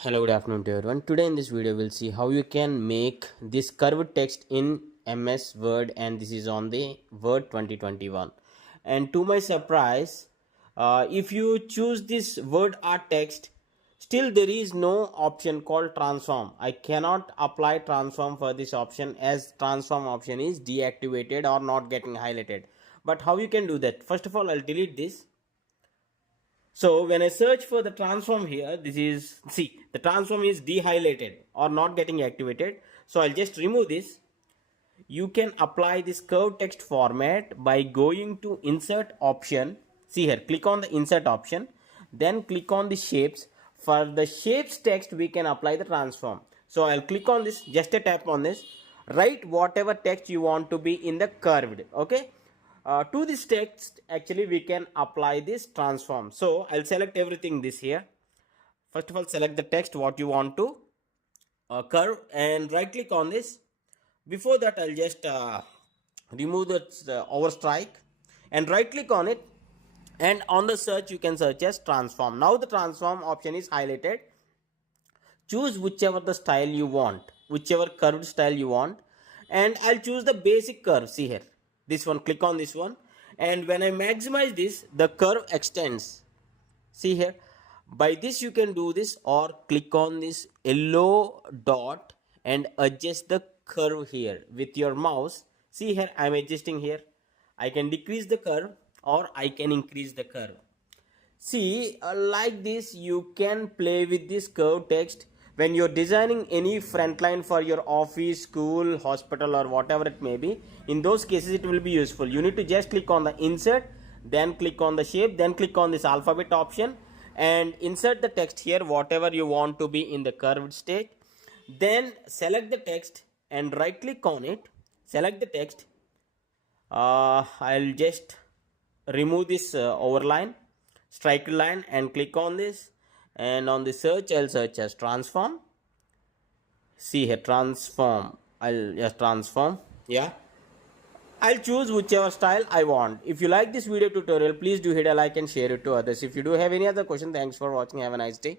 Hello, good afternoon to everyone. Today in this video we'll see how you can make this curved text in MS Word, and this is on the Word 2021. And to my surprise, if you choose this word art text, still there is no option called transform. I cannot apply transform for this option as transform option is deactivated or not getting highlighted. But how you can do that? First of all, I'll delete this. So when I search for the transform here, this is, see, the transform is dehighlighted or not getting activated. So I'll just remove this. You can apply this curved text format by going to insert option. See here, click on the insert option, then click on the shapes. For the shapes text, we can apply the transform. So I'll click on this, just a tap on this. Write whatever text you want to be in the curved, okay? To this text actually we can apply this transform. So I'll select everything this here. First of all, select the text what you want to curve and right click on this. Before that, I'll just remove the overstrike and right click on it, and on the search you can search as transform. Now the transform option is highlighted. Choose whichever the style you want, whichever curved style you want, and I'll choose the basic curve. See here, this one, click on this one, and when I maximize this, the curve extends. See here, by this you can do this, or click on this yellow dot and adjust the curve here with your mouse. See here, I'm adjusting here. I can decrease the curve or I can increase the curve. See, like this you can play with this curve text when you're designing any front line for your office, school, hospital, or whatever it may be. In those cases it will be useful. You need to just click on the insert, then click on the shape, then click on this alphabet option and insert the text here whatever you want to be in the curved state. Then select the text and right click on it, select the text. I'll just remove this overline, strike line, and click on this, and on the search I'll search as transform. See here, transform, I'll just transform. Yeah, I'll choose whichever style I want. If you like this video tutorial, please do hit a like and share it to others. If you do have any other question, thanks for watching. Have a nice day.